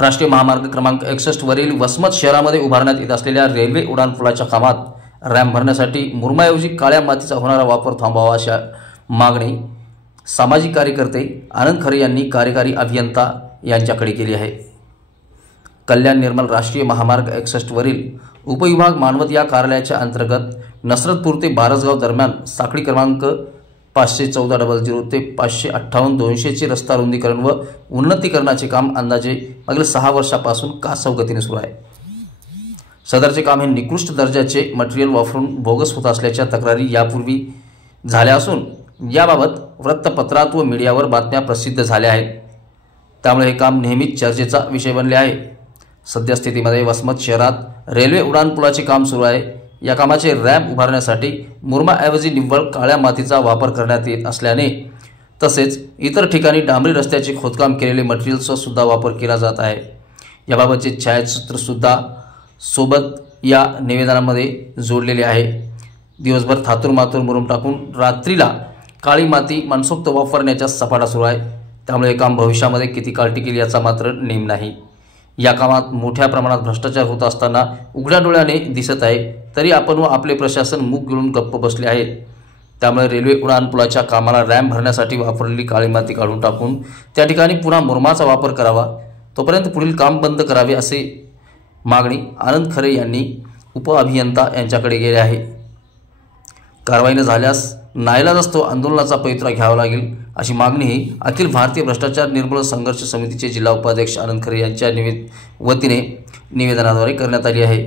राष्ट्रीय महामार्ग क्रमांक 61 वरील वसमत शहरामध्ये उभारण्यात येत असलेल्या रेल्वे उड्डाणपुलाच्या कामात रॅम्प भरण्यासाठी मुरमाऐवजी काळ्या मातीचा होणारा वापर थांबवावा अशा मागणी सामाजिक कार्यकर्ते आनंद खरे यांनी कार्यकारी अभियंता यांच्याकडे केली आहे। कल्याण निर्मल राष्ट्रीय महामार्ग 61 वरील उपविभाग मानवत या कार्यालयाच्या अंतर्गत नसरतपूर ते बारसगाव दरम्यान साखळी क्रमांक 51400 ते 558-200 चे रस्ता रुंदीकरण व उन्नतीकरणाचे काम अंदाजे मागील 6 वर्षापासून कासव गतीने सुरू आहे। सदरचे काम हे निकृष्ट दर्जाचे मटेरियल वापरून बोगस होत असल्याच्या तक्रारी यापूर्वी झाल्या असून याबाबत वृत्तपत्रात व मीडियावर बातम्या प्रसिद्ध झाल्या आहेत। त्यामुळे हे काम नेहमीच चर्चेचा विषय बनले आहे। सद्यस्थितीमध्ये वसमत शहरात रेल्वे उड्डाणपुलाचे काम सुरू आहे। या कामाचे रॅम्प उभारण्यासाठी मुरमाऐवजी निव्वळ काळ्या मातीचा वापर करण्यात येत असल्याने तसेच इतर ठिकाणी डांबरी रस्त्याचे खोदकाम केलेले मटेरियलचा सुद्धा वापर केला जात आहे। याबाबतचे छायाचित्र सुद्धा सोबत या निवेदनामध्ये जोडलेले आहे। दिवसभर थातूरमातूर मुरुम टाकून रात्रीला काळी माती मनसोक्त वापरण्याचा सपाटा सुरू आहे। त्यामुळे हे काम भविष्यामध्ये किती काळ टिकेल याचा मात्र नेम नाही। या कामात मोठ्या प्रमाणात भ्रष्टाचार होत असताना उघड्या डोळ्याने दिसत आहे, तरी आपण व आपले प्रशासन मुख गिळून गप्प बसले आहेत। त्यामुळे रेल्वे उड्डाणपुलाच्या कामाला रॅम्प भरण्यासाठी वापरलेली काळी माती काढून टाकून त्या ठिकाणी पुन्हा मुरमाचा वापर करावा, तोपर्यंत पुढील काम बंद करावे असे मागणी आनंद खरे यांनी उपअभियंता यांच्याकडे केली आहे। कारवाई न झाल्यास नाईलाजास्तव आंदोलनाचा पवित्रा घ्यावा लागेल अशी मागणीही अखिल भारतीय भ्रष्टाचार निर्मूलन संघर्ष समितीचे जिल्हा उपाध्यक्ष आनंद खरे यांच्या वतीने निवेदनाद्वारे करण्यात आली आहे।